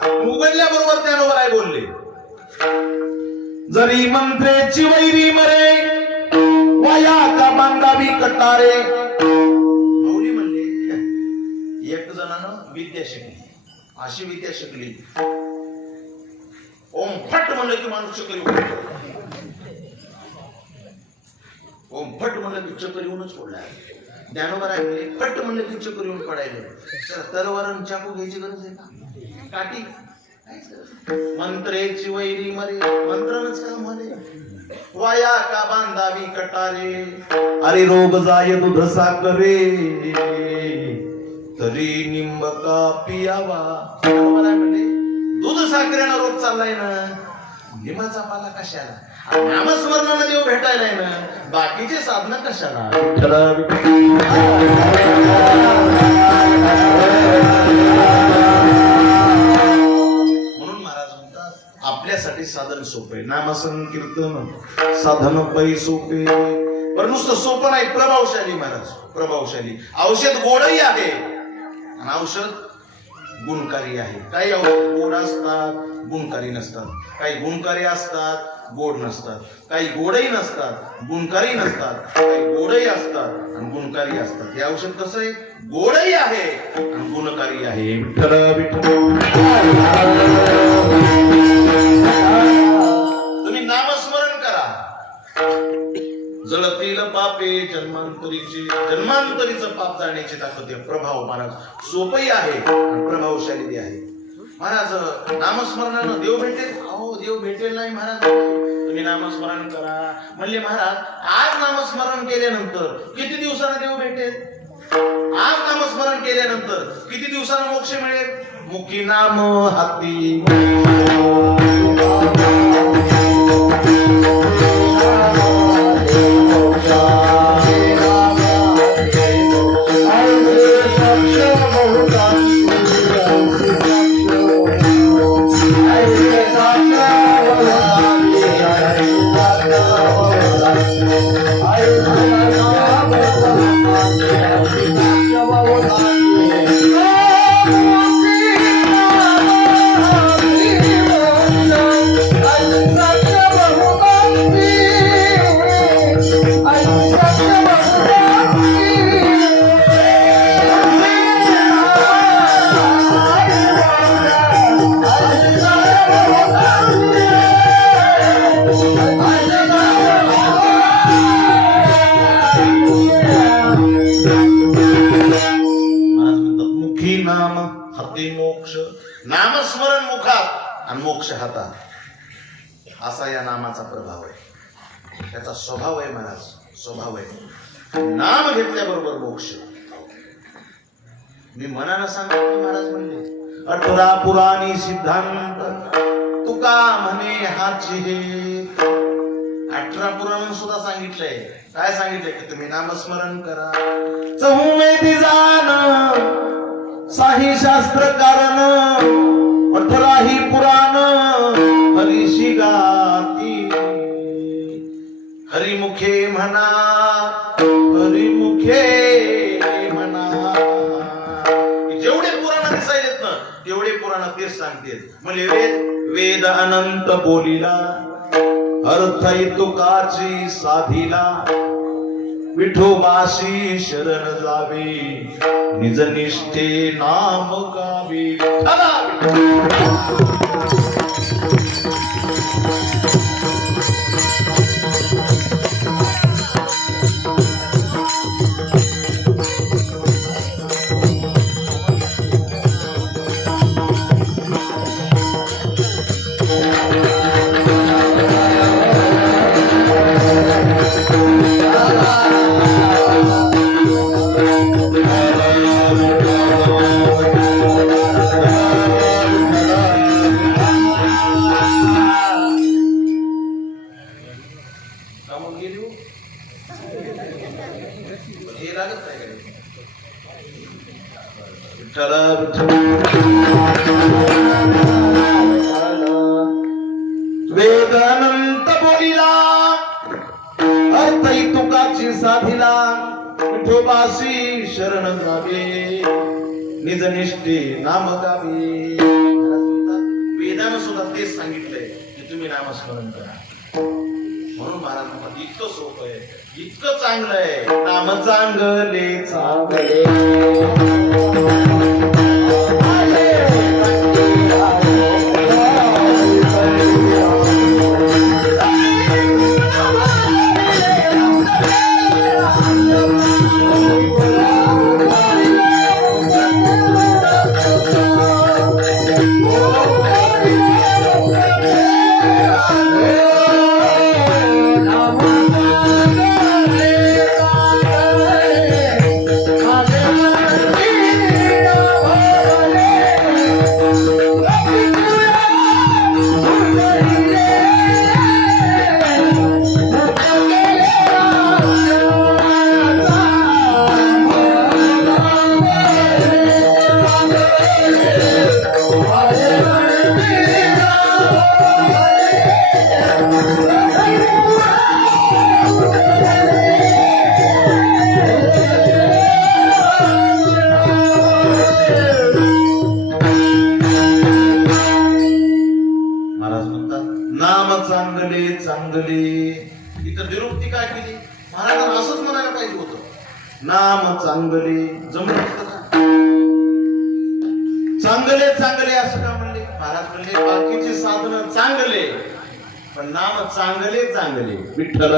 उघडल्याबरोबर ज्ञानोबा राय बोलले, जरी मंत्रेची वैरी मरे वाया का बांधावी कटारे. माऊली म्हणले, एक जणानं विद्या शिकली, अशी विद्या शिकली, ओम फट म्हणलं की माणूस चक्कर येऊन, ओम फट म्हणलं की चक्कर येऊनच पडला. ज्ञानोबा राय म्हणले, फट म्हणलं की चक्कर येऊन पडायला. तलवार चाकू घ्यायची गरज आहे का? काठी मंत्रेची वैरी मरे, मंत्रानच काम म्हणे, वाया का बांधावी कटारे. अरे रोग जाय दूध साखरे तरी निंब का पियावा. म्हणजे दूध साखरेनं रोग चाललाय ना, निंबाचा पाला कशाला, नामस्मरणानं देव भेटायलाय ना, बाकीचे साधना कशाला. आपल्यासाठी साधन सोपे, नामस्मरण कीर्तन साधन पै सोपे, पण नुसतं सोपं नाही, प्रभावशाली महाराज, प्रभावशाली. औषध गोडही आहे आणि औषध गुणकारी आहे. काही औषध गोड असतात, गुणकारी नसतात, काही गुणकारी असतात, गोड नसतात, काही गोडही नसतात, गुणकारी नसतात, काही गोडही असतात आणि गुणकारी असतात. हे औषध कसं आहे, गोडही आहे आणि गुणकारी आहे. तुम्ही नामस्मरण करा, जळतील पापे जन्मांतरीचे, जन्मांतरीचं पाप जाण्याची ताकद आहे. प्रभाव महाराज सोपही आहे आणि प्रभावशाली आहे. महाराज नामस्मरणानं देव भेटेल, अहो देव भेटेल नाही महाराज, तुम्ही नामस्मरण करा म्हणले. महाराज आज नामस्मरण केल्यानंतर किती दिवसानं देव भेटेल? आज नामस्मरण केल्यानंतर किती दिवसानं मोक्ष मिळेल? मुखी नाम हाती मोक्ष. नामस्मरण मुखात आणि मोक्ष हातात, असा या नामाचा प्रभाव आहे, त्याचा स्वभाव आहे महाराज, स्वभाव आहे. नाम घेतल्याबरोबर मोक्ष. मी मनानं सांगितलं महाराज म्हणले, अठरा पुराणी सिद्धांत तुका म्हणे हाची हे. 18 पुराण सुद्धा सांगितलंय. काय सांगितलंय की तुम्ही नामस्मरण करा. चौमेधी जाण साही शास्त्र कारण 18ही पुराण हरीशी गाती. हरिमुखे म्हणा, हरिमुखे म्हणा. जेवढे पुराण दिसायलेत ना तेवढे पुराण तेच सांगते. म्हणजे वेद अनंत बोलिला, अर्थ तुकाची साधिला. विठोबाशी शरण जावे, निज निष्ठे नाम गावे. वेदानंत बोलिला, अर्थ तुकाची साधिला. विठोबाशी शरण जावे, निज निष्ठे नाम गावे. वेदानं सुद्धा तेच सांगितलंय की तुम्ही नामस्मरण करा. म्हणून महाराज म्हणतात इतकं सोपं आहे, इतकं चांगलं आहे. नाम चांगले चांगले चांगले. इथं निरुक्ती काय केली? महाराजांना असंच म्हणायला पाहिजे होतं, नाम चांगले. जमलं होतं का? चांगले चांगले असं का म्हणले? महाराज म्हणले बाकीचे साधन चांगले पण नाम चांगले चांगले. विठ्ठल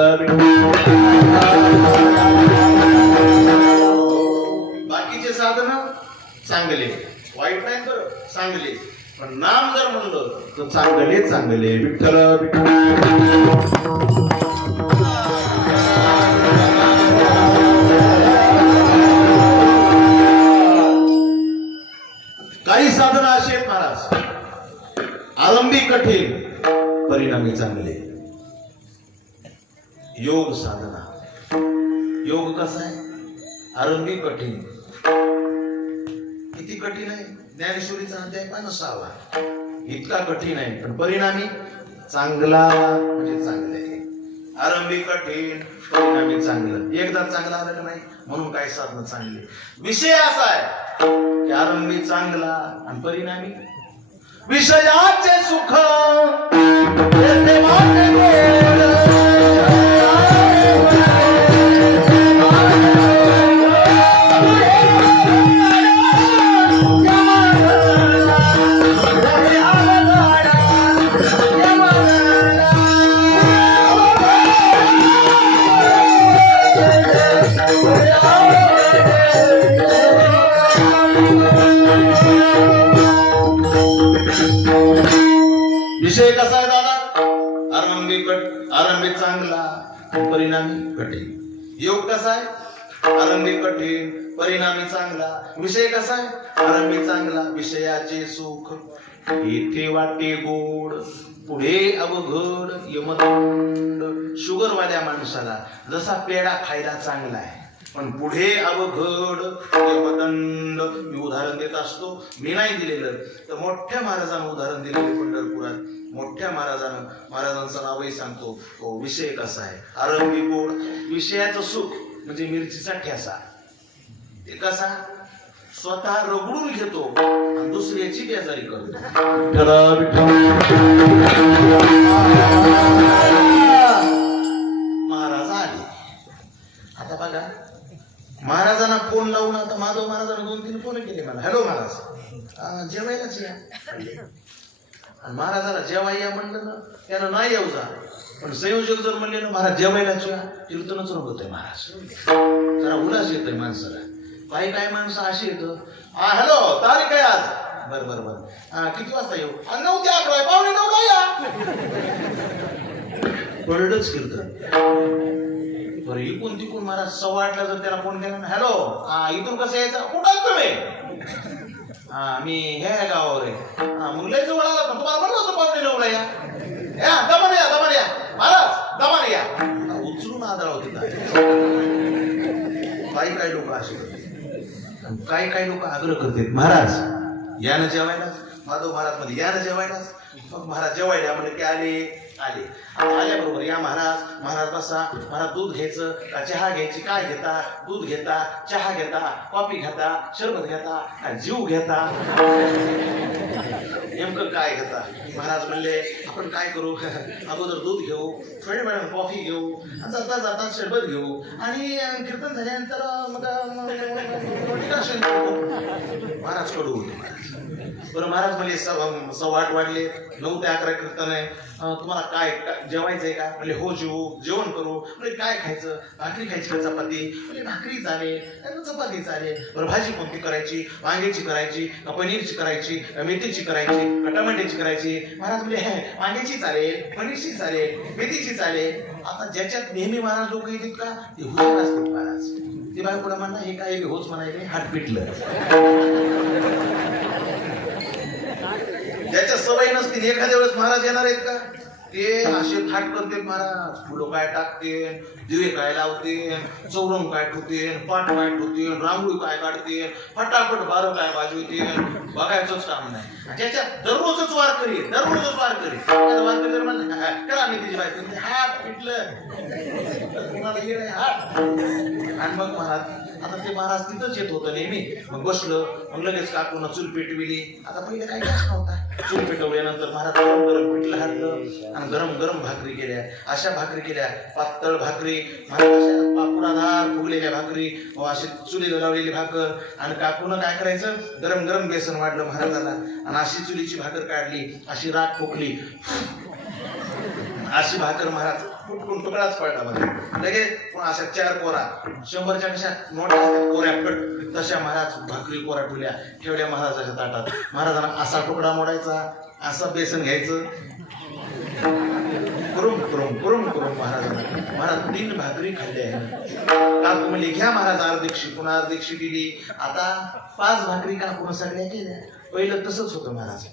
बाकीचे साधन चांगले, वाईट नाही बरं, चांगले. पण नाम जर म्हणलं तर चांगले चांगले. विठ्ठल काही साधनं अशी आहेत महाराज, आरंभी कठीण परिणामी चांगले. योग साधना, योग कसा आहे? आरंभी कठीण. किती कठीण आहे? ज्ञानेश्वरीचा अध्याय 6 इतका कठीण आहे पण परिणामी चांगला. म्हणजे चांगले आहे. आरंभी कठीण परिणामी चांगलं. एकदा चांगला आलेलं नाही म्हणून काय साधनं चांगली. विषय असा आहे की आरंभी चांगला आणि परिणामी विषयाचे सुख विषय कसा आहे दादा? आरंभी चांगला परिणामी कठीण. योग कसा आहे? आरंभी कठीण परिणामी चांगला. विषय कसा आहे? आरंभी चांगला विषयाचे सुख येथे वाटे गोड पुढे अवघड यमदंड. शुगरवाल्या माणसाला जसा पेढा खायला चांगला आहे पण पुढे अवघड यमदंड. मी उदाहरण देत असतो, मी नाही दिलेलं तर मोठ्या महाराजांना उदाहरण दिलेलं पंढरपुरात. मोठ्या महाराजांचं नावही सांगतो. तो विषय कसा आहे? आरंभी गोड. विषयाचं सुख म्हणजे मिरचीचा ठेसा. ते कसा? स्वतः रगडून घेतो आणि दुसऱ्याची बेजारी करतो. महाराज आले. आता बघा, महाराजांना फोन लावून आता माधव महाराजांना 2-3 फोन केले मला. हॅलो महाराज, जेवायलाच या. आणि महाराजाला जेवाय या म्हणलं ना त्यानं नाही येऊ जा. पण संयोजक जर म्हणले ना महाराज जेवायलाच या, कीर्तनच रंगवतंय महाराज. जरा उल्हास येतोय माणसाला. काही माणसं अशी येतं, हॅलो तारीख आहे आज, बर बर बर किती वाजता येऊ? 9 ते 11, 8:45 या. पडलंच कीर्तन. बरं इकून तिकून महाराज 8:15 जर त्याला फोन केला ना, हॅलो इथून कसं यायचं? कुठं तुम्ही? मी ह्या गावावर आहे. मग लय जवळ आला पण तुम्हाला म्हणलं होतं 8:45 या. दमन या महाराज, दमन या. उचलून आदळा होती. काही लोक असे करतात, काही लोक आग्रह करतात, महाराज यानं जेवायला. माधव महाराज मध्ये यानं जेवायला. मग महाराज जेवायला म्हणजे की आले आले. आता आल्याबरोबर या महाराज, महाराज बसा, महाराज दूध घ्यायचं का चहा घ्यायची, काय घेता? दूध घेता, चहा घेता, कॉफी घेता, शरबत घेता का जीव घेता? नेमकं काय घेता? महाराज म्हणले आपण काय करू, अगोदर दूध घेऊ, थोड्या वेळानं कॉफी घेऊ, जाता जाता शरबत घेऊ आणि कीर्तन झाल्यानंतर मग महाराज कडू होते. बरं महाराज म्हणले 8:15 वाजले, 9 ते 11 कीर्तन आहे, तुम्हाला काय जेवायचंय का? म्हणजे हो जेवण करू. म्हणजे काय खायचं? भाकरी खायची का चपाती? म्हणजे भाकरी चालेल, चपाती चालेल. बरं भाजी कोणती करायची? वांग्याची करायची का पनीरची करायची का मेथीची करायची का टमाट्याची करायची? महाराज म्हणजे वांग्याची चालेल, पनीरची चालेल, मेथीची चालेल. आता ज्याच्यात नेहमी महाराज लोक येतात का ते हुशार असतात महाराज. ते बाय पुढे म्हणा हे काय होच म्हणायचे हात पिटलं. ज्याच्या सवय नसतील एखाद्या वेळेस महाराज येणार आहेत का? ते असे थाट करते महाराज, फुलं काय टाकते, दिवे काय लावते, चौरंग काय ठेवते, पाठ काय ठेवते, रांगोळी काय काढते, फटाफट बारं काय वाजवते, बघायचंच काम नाही. ज्याच्यात दररोजच वारकरी वारकरी म्हणलं करा मी तिची बायको हात पिटलं तुम्हाला ये हात. आणि मग महाराज आता ते महाराज तिथंच येत होतं नेहमी. मग बसलं, मग लगेच काकून चूल पेटविली. आता पहिले काही गॅस नव्हता. चूल पेटवल्यानंतर महाराज गरम गरम पिठलं घातलं आणि गरम गरम भाकरी केल्या. अशा भाकरी केल्या, पातळ भाकरी, महाराज पापुडाधार फुगलेल्या भाकरी, अशी चुलीला लावलेली भाकर. आणि काकून काय करायचं, गरम गरम बेसन वाढलं महाराजाला आणि अशी चुलीची भाकर काढली, अशी राख फुकली, अशी भाकर महाराज फुटकून तुकडाच पडला मध्ये. लगेच अशा 4 कोरा 100च्या कशा मोठ्या कोऱ्या पट तशा महाराज भाकरी कोरा ठेवल्या महाराजाच्या ताटात. महाराजांना असा तुकडा मोडायचा, असं बेसन घ्यायचं, कुरुम कुरुम कुरुम कुरुम महाराजांना. महाराज 3 भाकरी खाल्ल्या. काकू म्हणली घ्या महाराज अर्धेक्षी, पुन्हा अर्धेक्षी दिली. आता 5 भाकरी काकून सगळ्या केल्या. पहिलं तसंच होतं महाराज.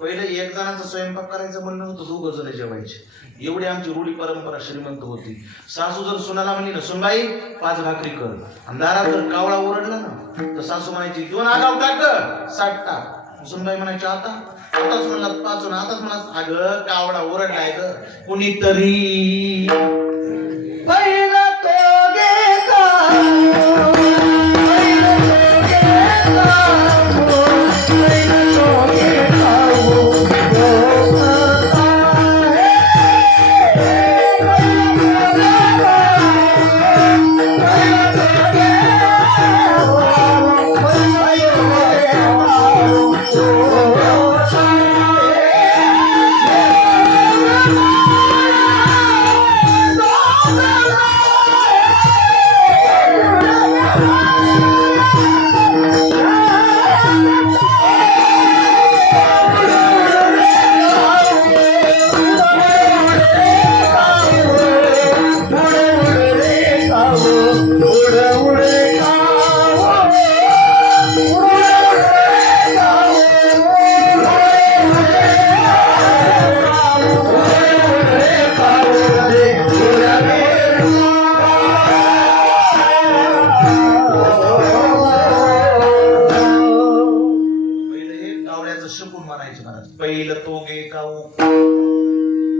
पहिलं एक जणांचा स्वयंपाक करायचं म्हणणं होतं, 2 जण जेवायचे. एवढी आमची रूढी परंपरा श्रीमंत होती. सासू जर सुनाला म्हणली ना सुनबाई 5 भाकरी कर, आणि दारात जर कावळा ओरडला ना तर सासू म्हणायची 2 आगाव टाक 60 टाक. सुनबाई म्हणायची आताच म्हणला 5, आताच म्हणा अगं कावळा ओरडलाय ग कुणीतरी. पहिला तो गेला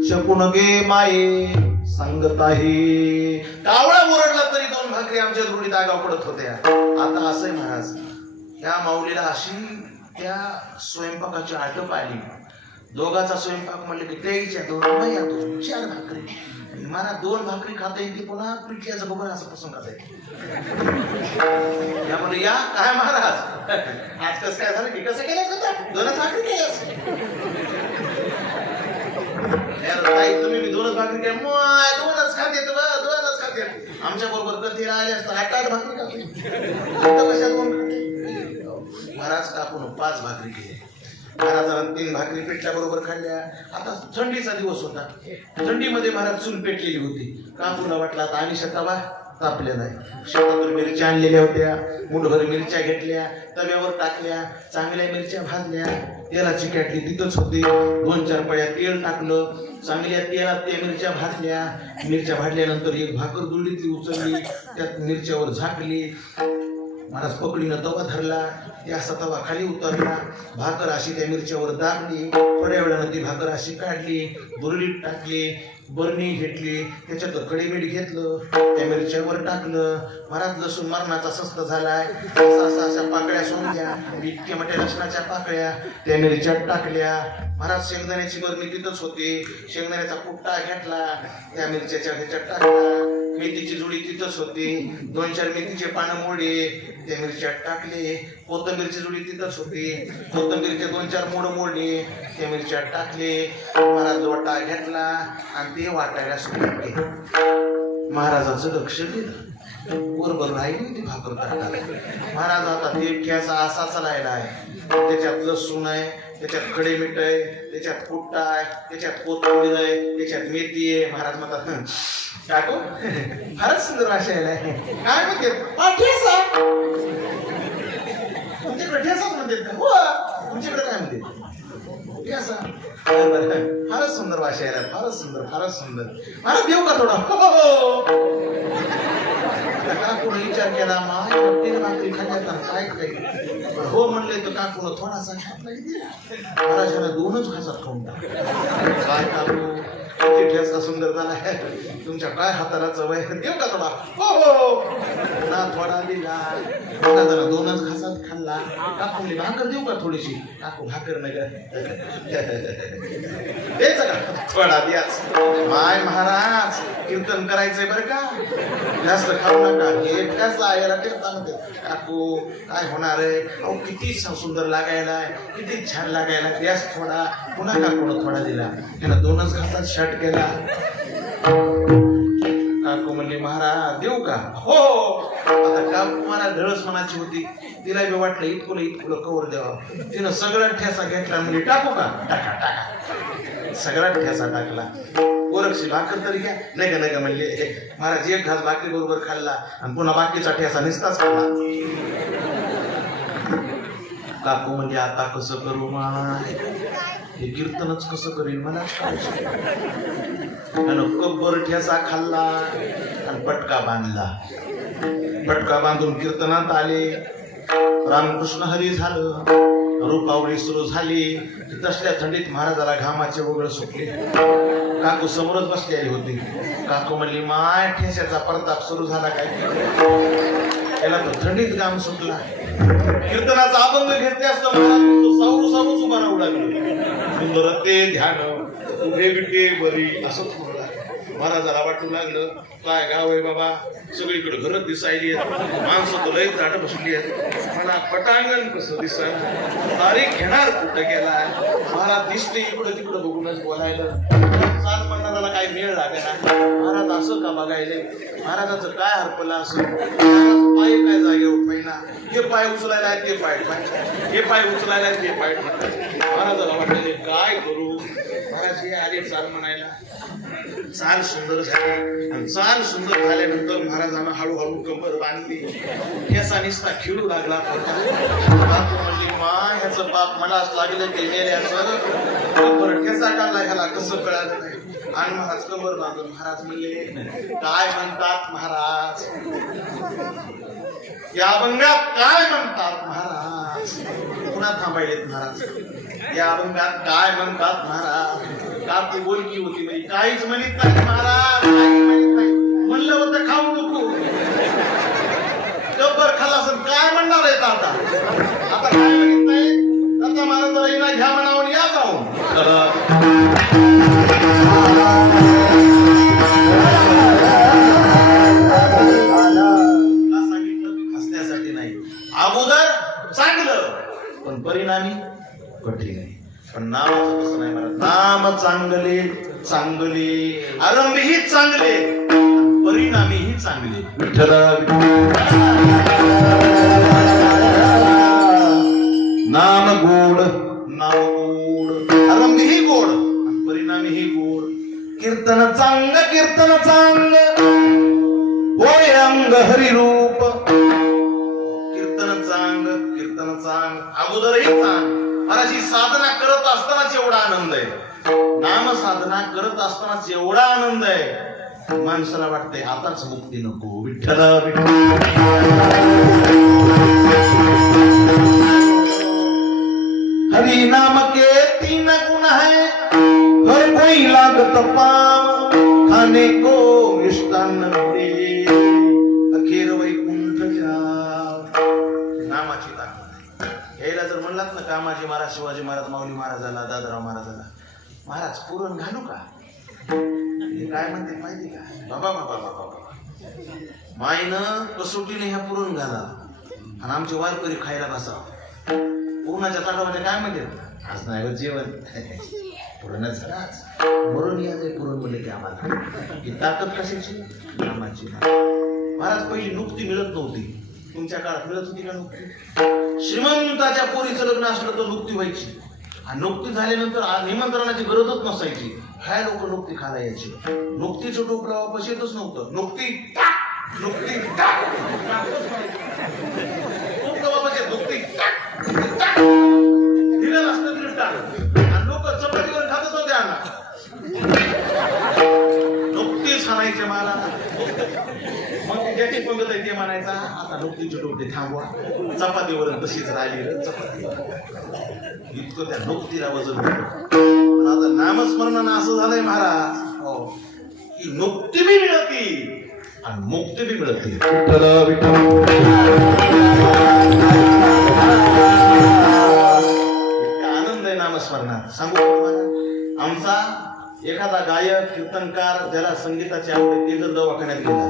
शकून गे माये सांगत आहे. कावळा ओरडला तरी 2 भाकरी आमच्या रूढीत आगाव पडत होत्या. आता असंय महाराज, त्या माऊलीला अशी त्या स्वयंपाकाची आटप आली. दोघाचा स्वयंपाक म्हणले की त्याच्या 2 4 भाकरी. मला 2 भाकरी खाता येते, पुन्हा पिठल्याचं बघून असं पसंत खाता येते. त्यामुळे या काय महाराज आज कसं काय झालं की कसं केलं होतं 2च भाकरी केलं. तुम्ही 2च भाकरी केल्या, 2च खाते 2च खाते. आमच्या बरोबर कधी आले असतं 8 भाकरी खाते. महाराज काकून 5 भाकरी केली. महाराजांना 3 भाकरी पेटल्या बरोबर खाल्ल्या. आता थंडीचा दिवस होता. थंडीमध्ये महाराज चूल पेटलेली होती. काकूला वाटला आता आणि शताबा तापल्या नाही. शेतातून मिरच्या आणलेल्या होत्या, मुठभर मिरच्या घेतल्या, तव्यावर टाकल्या, चांगल्या मिरच्या भाजल्या, तेलाची कॅटली तिथंच होती. 2-4 पळ्या तेल टाकलं, चांगल्या तेलात त्या मिरच्या भाजल्या. मिरच्या भाजल्यानंतर एक भाकर जुळली ती उचलली, त्यात मिरच्यावर झाकली. महाराज पकडीनं तवा धरला, ते असा तवा खाली उतरला, भाकर अशी त्या मिरच्यावर दाबली, थोड्या वेळानं ती भाकर अशी काढली, बुरडीत टाकली, बरणी घेतली, त्याच्यात कडीमीठ घेतलं, त्या मिरच्यावर टाकलं. महाराज लसूण मरणाचा स्वस्त झालाय, अशा पाकळ्या सोडल्या, इतक्या मोठ्या लसणाच्या पाकळ्या त्या मिरच्यात टाकल्या. महाराज शेंगदाण्याची बरणी तिथंच होती, शेंगदाण्याचा पुट्टा घेतला, त्या मिरच्याच्या ह्याच्यात टाकला. मेथीची जुडी तिथंच होती, 2-4 मेथीचे पानं मोडे त्या मिरच्यात टाकले. कोथिंबीरची जुडी तिथंच होती, कोथिंबीरचे 2-4 मोडे त्या मिरच्यात टाकले. महाराज वाटा घेतला आणि ते वाटायला सुरुवात केली. महाराजाचं लक्ष गेलं, बरोबर राहिली होती भाकर टाकायला. महाराज आता ते ठ्यासा असा चालायला आहे, त्याच्यात लसूण आहे, त्याच्यात खडे मीठ आहे, त्याच्यात पुट्टा आहे, त्याच्यात कोथिंबीर आहे, त्याच्यात मेथी आहे. महाराज म्हणतात टाकू फारच सुंदर भाषा आहे. काय म्हणते ठेसा, तुमच्याकडे ठेसाच म्हणतात का? हो, तुमच्याकडे काय म्हणते ठेसा? फारच सुंदर भाषा आहे, फारच सुंदर, फारच सुंदर. महाराज देऊ का थोडा? काकून विचार केला, भाकरी खाण्याचा काय काही हो म्हणले तर काकून थोडासा खात नाही. महाराजांना 2च घासात खाऊन टाकला. काय काकू ठेसा सुंदर झाला, तुमच्या काय हाताला चव आहे, देऊ का थोडा? हो ना, थोडा दिला. महाराजांना 2च घासात खाल्ला. काकून भाकर देऊ का थोडीशी? काकू भाकर नगर द्यायचं का? थोडा द्याच. माय महाराज कीर्तन करायचंय बरं का, जास्त खाऊ नका. हे कसं याला तेच सांगते काकू काय होणार आहे? अहो किती सुंदर लागायला, किती छान लागायला, द्यास थोडा. पुन्हा काकून थोडा दिला, त्याला 2च घासात शट केला. काकू म्हणली महाराज देऊ का? हो. आता काकू मला धळस मनाची होती, तिला बी वाटलं इतकुलं कवर द्यावं. तिनं सगळा ठेसा घेतला, म्हणजे टाकू का? टाका टाका. सगळा ठेसा टाकला. गोरक्षी भाकर तरी घ्या. नाही का म्हणले महाराज, 1 घास भाकरी बरोबर खाल्ला आणि पुन्हा बाकीचा ठेसा निसताच खाल्ला. काकू म्हणजे आता कसं करू माय, हे कीर्तनच कसं करीन मला कब्बर ठेसा खाल्ला आणि पटका बांधला. पटका बांधून कीर्तनात आले. रामकृष्ण हरी झालं, रूपावळी सुरू झाली. तसल्या थंडीत महाराजाला घामाचे वगळ सुटले. काकू समोरच बसलेली होती. काकू म्हणली माय ठेस्याचा प्रताप सुरू झाला काय? त्याला तर थंडीत घाम सुटला. कीर्तनाचा अभंग घेतले असता सावरूच उभा राहू लागले. सुंदर ते ध्यान उभे बिटे बरी असंच म्हणला. महाराजाला वाटू लागलं काय गाव आहे बाबा, सगळीकडे घरच दिसायली, माणसं तर लय दाट बसली आहेत, मला पटांगण कसं दिसत, तारीख घेणार कुठं गेला. महाराज दिसते इकडं तिकडं बघूनच बोलायला. चाल म्हणणाराला काही मेळ लागेना. महाराज असं का बघायले, महाराजाचं काय हरपलं असं, पाय काय जागेवर पहिला, हे पाय उचलायला ते पाय, हे पाय उचलायला ते पाय. महाराजाला वाटले काय करू. महाराज हे आले चाल म्हणायला. चाल सुंदर झाली आणि चाल सुंदर झाल्यानंतर महाराजांना हळूहळू कंबर बांधली. ठेसा निसता खेळू लागला. म्हणली मा ह्याचं बाप मला लागलं की मेल्याचं कंबर ठेसा काढला, ह्याला कसं कळालं नाही. आणि महाराज कंबर बांधून महाराज म्हणले काय म्हणतात महाराज, या अभंगात काय म्हणतात महाराज? पुन्हा थांबायलेत महाराज. या अभंगात काय म्हणतात महाराज? काकू बोलकी होती म्हणजे काहीच म्हणत नाही महाराज, म्हणलं होतं खाऊ नको, गब्बर खाल्ला असं काय म्हणणार आहेत आता? आता काय म्हणत नाही. आता महाराजाला येणार घ्या म्हणावं, या जाऊन सांगितलं हसण्यासाठी नाही. अगोदर चांगलं पण परिणामी कठीण आहे. पण नामाचं तसं नाही महाराज. नाम चांगले चांगले, आरंभीही चांगले, परिणामीही चांगले. विठ्ठल नाम गोड, नाम गोड, आरंभीही गोड आणि परिणामीही गोड. कीर्तन चांग, कीर्तन चांग, होय अंग हरिरूप. कीर्तन चांग, कीर्तन चांग, अगोदरही चांग. महाराज साधना करत असतानाच एवढा आनंद आहे, नाम साधना करत असतानाच एवढा आनंद आहे, माणसाला वाटतंय आताच मुक्ती नको. विठ्ठल विठ्ठल नामाची ताकद आहे. यायला जर म्हणलात ना कामाजी महाराज, शिवाजी महाराज, माऊली महाराजाला, दादराव महाराजाला, महाराज पुरण घालू का, हे काय म्हणते माहिती का, बाबा बाबा बाबा बाबा माईनं कसोटीने ह्या पुरण घाला आणि आमचे वारकरी खायला बसावं. पुरणाच्या ताटामध्ये काय म्हणते, आज नाही जेवण पुरणच आज मरून या पुरण म्हणले की आम्हाला ही ताकद कशाची, नामाची. महाराज पहिली नुकती मिळत नव्हती, तुमच्या काळात मिळत होती का नुकती? श्रीमंताच्या पोरीचं लग्न असलं तर नुकती व्हायची आणि नुकती झाल्यानंतर निमंत्रणाची गरजच नसायची. ह्या लोक नुकती खायला यायची. नुकतीचं टोपलं वापस येतच नव्हतं. नुकती नुकती वापस येत नुकती दिलं असतं तरी टाक आणि लोक चपातीवर खातच होते. आणा नुकतीच खाणायचे मला. मग ज्याची पंगत आहे ते म्हणायचा आता नुकतीची टोपली थांबवा, चपातीवर तशीच राहिली चपाती. इतकं त्या नुकतीला वजन होतं. पण आता नामस्मरणानं असं झालंय महाराज, हो की नुकती बी मिळती आणि मुक्ती बी मिळते. इतका आनंद आहे नामस्मरणात. सांगू तुम्हाला, आमचा एखादा गायक कीर्तनकार ज्याला संगीताची आवड आहे ते जर दवाखान्यात गेला,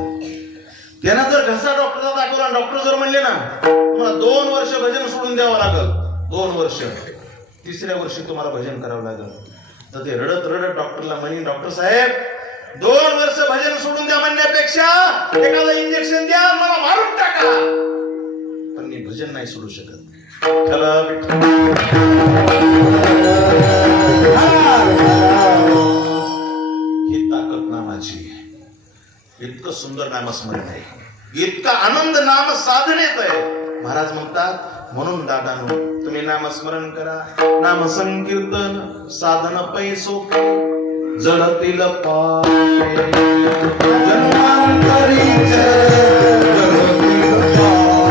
त्यानं जर घसा डॉक्टरला दाखवला, डॉक्टर जर म्हणले ना तुम्हाला 2 वर्ष भजन सोडून द्यावं लागल, 2 वर्ष, 3ऱ्या वर्षी तुम्हाला भजन करावं लागल, तर ते रडत रडत डॉक्टरला म्हणे, डॉक्टर साहेब 2 वर्ष भजन सोडून द्या म्हणण्यापेक्षा एखादं इंजेक्शन द्या, मला मारून टाका, पण मी भजन नाही सोडू शकत. ही ताकद नामाची. इतकं सुंदर नामस्मरण आहे, इतका आनंद नाम साधनेत आहे. महाराज म्हणतात, म्हणून दादानो तुम्ही नामस्मरण करा. नाम संकीर्तन साधन पै सोपे, जडतील पापे जन्मांतरीचे, जडतील पापे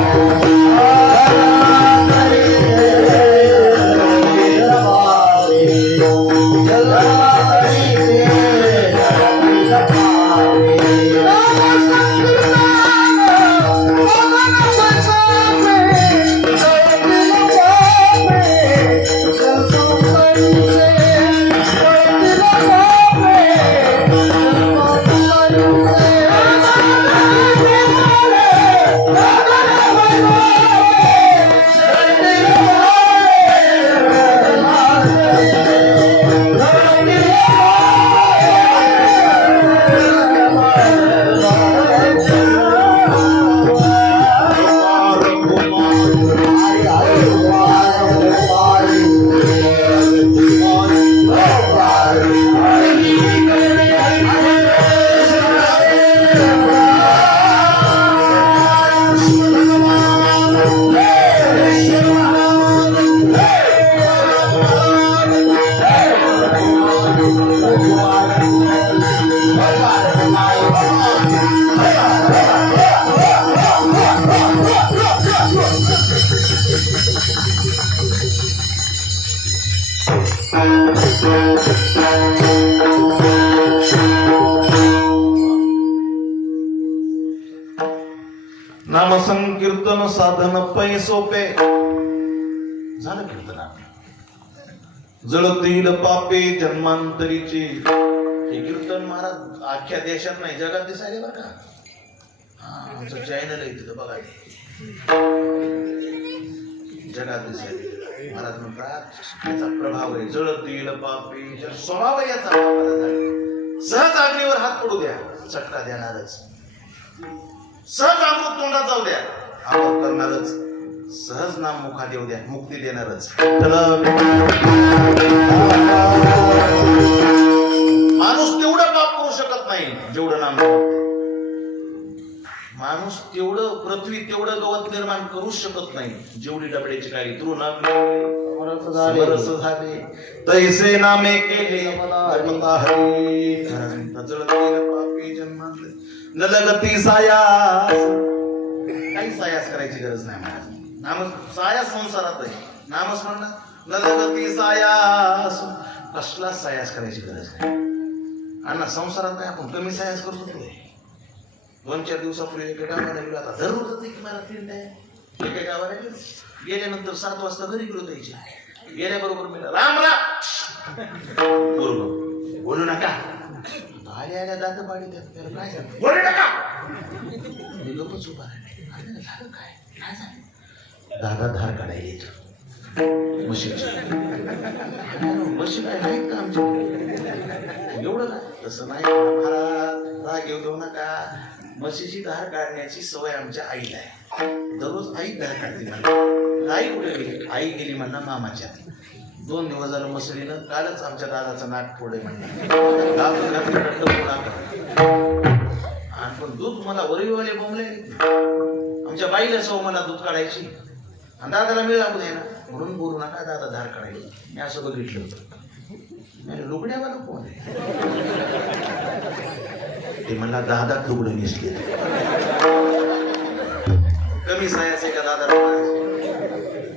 नाम संकीर्तन साधन पै सोपे. झालं कीर्तन. जळतील पापे जन्मांतरीचे. हे कीर्तन महाराज अख्ख्या देशात नाही जगात दिसायले बरं का. आमचं चॅनल आहे तिथं बघा, जगात दिसायले. महाराज म्हणतात याचा प्रभाव आहे. जळतील पापे स्वभाव आहे याचा. सहज अग्नीवर हात पडू द्या, चटका देणारच. सहज अमृत तोंडात जाऊ द्या, अमृत करणारच. सहज नाम मुखात येऊ द्या, मुक्ती देणारच. माणूस तेवढं पाप करू शकत नाही जेवढं नाम. माणूस तेवढं पृथ्वी तेवढं गवत निर्माण करू शकत नाही जेवढी डबड्याची काळी. तू नाम समरस झाले तैसे नामे केले हरी. पापी जन्मांतरी न लगती सायास. काही सायास करायची गरज नाही महाराज. नाम सायास संसारात आहे. नामस्मरण न लगती सायास. कसला सायास करायची गरज नाही. आणि संसारात नाही आपण कमी सायास करतो. 2-4 दिवसापूर्वी एका गावाला गेलो. आता दररोजच एक मला फिरत आहे. एका गावाला गेलो. गेल्यानंतर 7 वाजता घरी गेलो त्याच्या. गेल्याबरोबर मी राम राम बरोबर बोलू नका. आल्या दात पाडी द्या काय झालं बोलू नका. मी लोकच उभा राहिले. झालं काय झालं? दादा धार काढायला येतो म्हशीची. म्हशी काय नाहीत का आमच्या एवढं काय? तसं नाही महाराज, राग येऊ देऊ नका. म्हशीची धार काढण्याची सवय आमच्या आईला आहे. दररोज आई धार काढते म्हणा. आई कुठे गेली? आई गेली म्हणा मामाच्या. 2 दिवस झालं मसळीनं. कालच आमच्या दादाचं नाक फोडे म्हणलं. आणि पण दूध मला वरीवाले बोंबले. आमच्या बाईला सव मला दूध काढायची आणि दादाला मिळावं दे ना म्हणून बोलू नका. दादा धार काढायची. मी असं बघितलं होतं. मी लुगड्यावाला कोण आहे? ते म्हणला दादा लुगडं नेसले. कमी सायाचं आहे का दादा?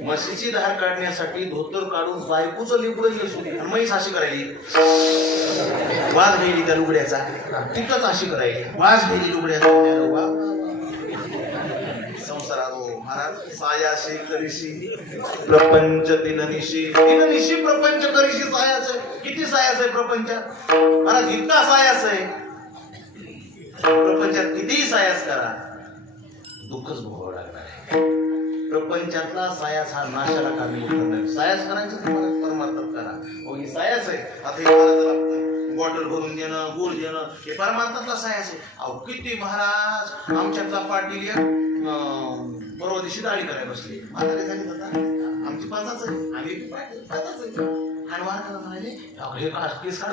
म्हशीची धार काढण्यासाठी धोतर काढून बायकोचं लुगडं नेसून आणि म्हैस अशी करायली. वाज गेली त्या लुगड्याचा. तिथंच अशी करायली. वाज गेली लुगड्याचा. संसारात महाराज सायाशी करीशी प्रपंच दिननिशी. दिननिशी प्रपंच करीशी सायाच आहे. किती सायाच आहे प्रपंचात महाराज? इतका सायाच आहे. प्रपंचात कितीही सायास करा दुःखच भोगावं लागणार आहे. प्रपंचातला सायास हा नाशाला कामी उतरणार. सायास करायचं तुम्हाला परमार्थात करा. हो ही सायास आहे. आता हे बॉटल भरून देणं, गुळ देणं हे परमार्थातला सायास आहे. अहो किती महाराज आमच्यातला पाटील परवा दिवशी दाढी करायला बसली. म्हातारी झाली होता आमची 5च आहे. आम्ही 5च आहे. हनुमान करा म्हणाले हे केस काढ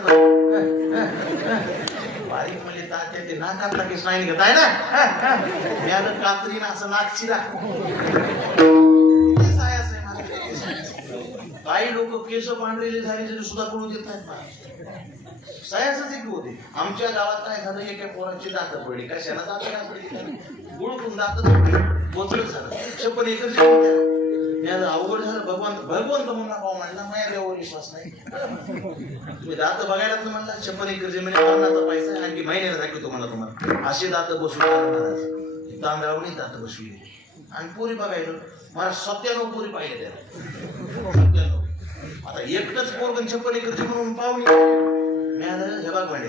बारीक म्हणजे तात्या ते नाकातला केस नाही निघत आहे ना. मी आलं कात्रीनं असं नाक चिरा. सायास आहे माझं. काही लोक केस पांढरेले झाले तरी सुद्धा कळू देत नाहीत. सायासच एक होते. आमच्या गावात काय झालं एका पोराची दात पडली. कशाला दात काय पडली? गुळकून दात बोचलच झालं. 56 एकर अवघड झालं. भगवंत म्हणला पाव म्हणला माझ्या देवावर विश्वास नाही. तुम्ही दात बघायला म्हणला 56 एकर जमीन मरणाचा पैसा आणखी महिन्याला दाखवतो मला तुम्हाला. असे दात बसवले महाराज. तांदळावणी दात बसवली आणि पुरी बघायला मला 97 पुरी पाहिजे त्याला. 97. आता एकटंच पोरगण 56 एकर जमीन म्हणून पाहुणे. मी हे बघ म्हणे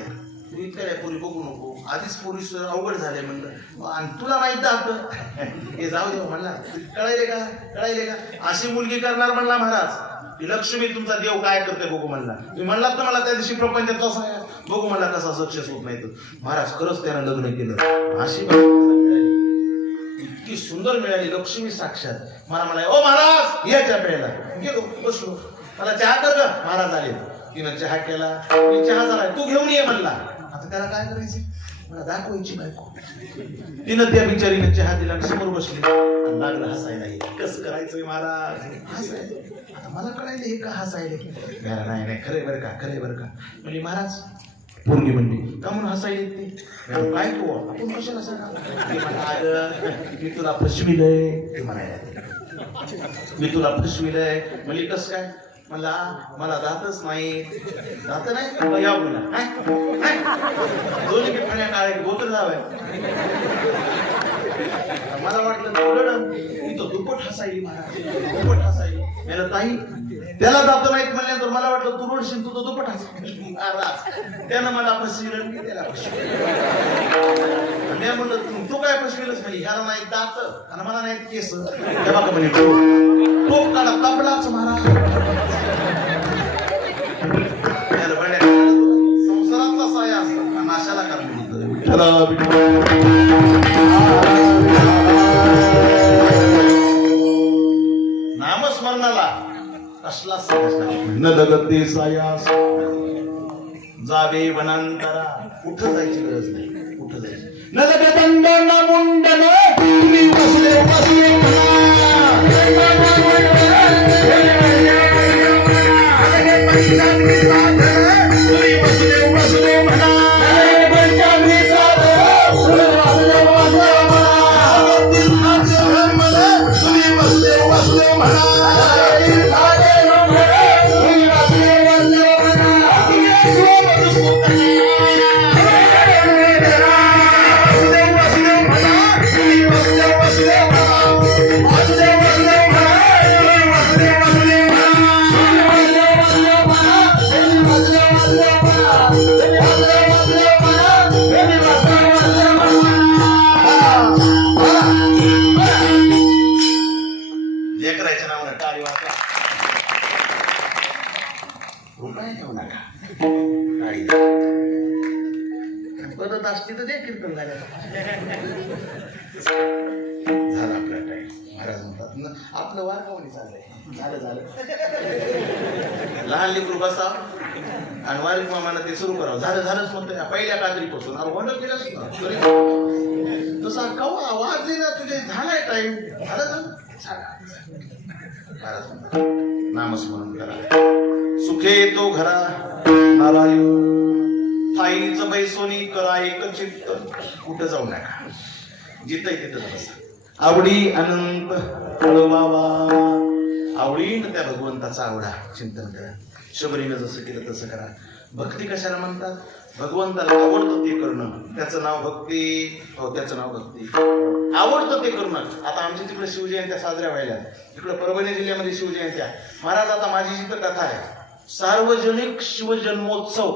तू इतक्या पुरी बघू नको. आधीच पुरी अवघड झाले म्हणलं आणि तुला माहित दात हे जाऊ दे म्हणला. कळायले का अशी मुलगी करणार म्हणला महाराज. ती लक्ष्मी तुमचा देव काय करते बघू म्हणला. तुम्ही म्हणलात ना मला त्या दिवशी प्रपंचात कसा आहे बघू म्हणला कसा सक्सेस होत नाही. महाराज खरंच त्यानं लग्न केलं. अशी इतकी सुंदर मिळाली लक्ष्मी साक्षात. मला म्हणाले ओ महाराज याच्या प्यायला. गेलो बसलो. मला चहा कर ग. महाराज आले. तिनं चहा केला. मी चहा झाला तू घेऊन ये म्हणला. आता त्याला काय करायचं मला दाखवायची बायको. तिनं त्या बिचारीनं चहा दिला समोर बसली लागलं हसायला. कसं करायचंय महाराज? हसायला. आता मला कळायला हे का हसायले? नाही खरे बरं का म्हणजे महाराज पोरगी म्हणली का म्हणून हसायले ते काय तू आपण कशाला सांगा. मी तुला फसविलंय म्हणायला. मी तुला फसविलंय म्हणजे कसं काय मला मला दातच नाही. दात नाही या बोला दोन्ही खाण्या काळे गोत्र जावं. मला वाटलं तो दुप्पट हसायली महाराज. दुप्पट हसायली. मला ताई त्याला दात नाहीत म्हणल्यानंतर मला वाटलं तू रोडशील तू तो दुप्पट हसायली. त्यानं मला फसविलं मी त्याला फसविलं. मी म्हणलं तू काय फसविलंच म्हणजे ह्याला नाही दात आणि मला नाही केस. तेव्हा का म्हणे तो काढा कपडाच महाराज. संसारातला साया असतो नाशाला नामस्मरणाला कसला न जगते सायास. जावे वनांतरा. कुठं जायची गरज नाही. कुठं जायची न जगतंड न मुंडन तुम्ही बसले Watch तिथं दे कीर्तन झालं. झाला आपला टाइम. महाराज म्हणतात "न, आपलं वारगावणी चाललंय. झालं झालं लहान लेकरू बसा आणि वारीक मामानं ते सुरू करावं. झालंच म्हणतोय पहिल्या कात्रीपासून होणं केलंच ना तसा कवा वाजले ना तुझे. झालाय टाइम. झालं महाराज म्हणतात नामस्मरण करा. सुखे तो घरा नारायण थाईच बैसोनी करा एक चित्त. कुठं जाऊ नका. जिथं तिथं बसा. आवडी अनंत बाबा. आवडीनं त्या भगवंताचा आवडा चिंतन करा. शबरीनं जसं केलं तसं करा. भक्ती कशाला म्हणतात? भगवंताला आवडतं ते करणं त्याचं नाव भक्ती. हो त्याचं नाव भक्ती. आवडतं ते करणं. आता आमच्या तिकडे शिवजयंत्या साजऱ्या व्हायला. तिकडे परभणी जिल्ह्यामध्ये शिवजयंत्या. महाराज आता माझी जिथं कथा आहे सार्वजनिक शिवजन्मोत्सव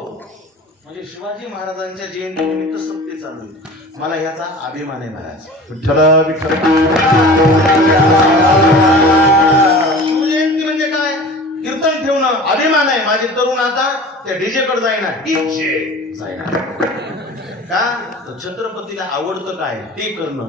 म्हणजे शिवाजी महाराजांच्या जयंतीनिमित्त सत्य चालू आहे. मला ह्याचा अभिमान आहे महाराज. शिवजयंती म्हणजे काय? कीर्तन ठेवणं अभिमान आहे. माझे तरुण आता त्या डीजे कडे जाईना. डीजे जाईना का? तर छत्रपतीला आवडतं काय ते करणं.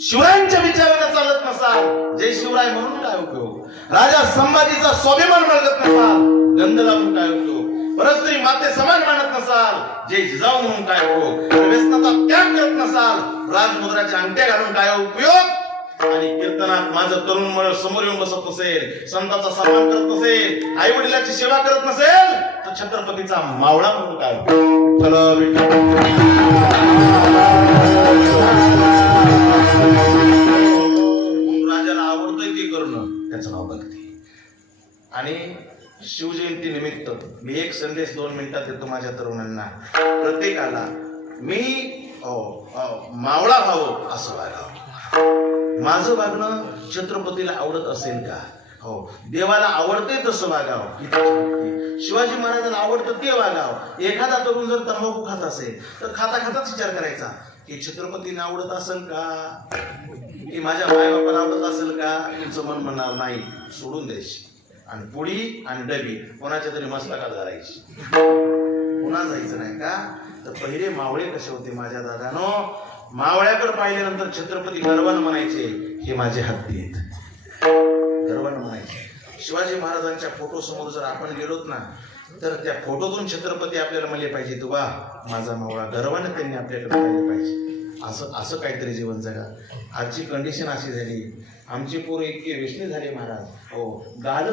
शिवरायांच्या विचारानं चालत नसाल जय शिवराय म्हणून काय उपयोग? राजा संभाजीचा स्वाभिमान बाळगत नसाल गंध लावून काय उपयोग? परस्त्री माते समान मानत नसाल जय जिजाऊ म्हणून काय उपयोग? व्यसनाचा त्याग करत नसाल राजमुद्राच्या अंगठ्या घालून काय उपयोग? आणि कीर्तनात माझं तरुण मळ समोर येऊन बसत नसेल, संतांचा सन्मान करत नसेल, आई वडिलांची सेवा करत नसेल तर छत्रपतीचा मावळा म्हणून काय उपयोग? राजाला आवडतंय ते करणं त्याचं नाव भक्ती. आणि शिवजयंती निमित्त मी एक संदेश 2 मिनिटात देतो माझ्या तरुणांना. प्रत्येकाला मी मावळा व्हावं असं वागावं. माझं वागणं छत्रपतीला आवडत असेल का? हो. देवाला आवडते तसं वागावं. शिवाजी महाराजांना आवडतं ते वागावं. एखादा तरुण जर तंबाखू खात असेल तर खाता खाताच विचार करायचा की छत्रपतींना आवडत असेल का? की माझ्या मायबापाला आवडत असेल का? तुमचं मन म्हणणार नाही सोडून द्यायची. आणि पुडी आणि डबी कोणाच्या तरी मस्तकात घालायची. पुन्हा जायचं नाही का? तर पहिले मावळे कसे होते माझ्या दादानो? मावळ्याकडे पाहिल्यानंतर छत्रपती गर्वानं म्हणायचे हे माझे हत्ती आहेत. गर्वानं म्हणायचे. शिवाजी महाराजांच्या फोटो समोर जर आपण गेलोत ना तर त्या फोटोतून छत्रपती आपल्याला म्हणले पाहिजे तू वा माझा मावळा. गर्वानं त्यांनी आपल्याकडे पाहिलं पाहिजे. असं काहीतरी जीवन जगा. आजची कंडिशन अशी झाली. आमची पोरं इतके व्यसनी झाले महाराज. हो गाल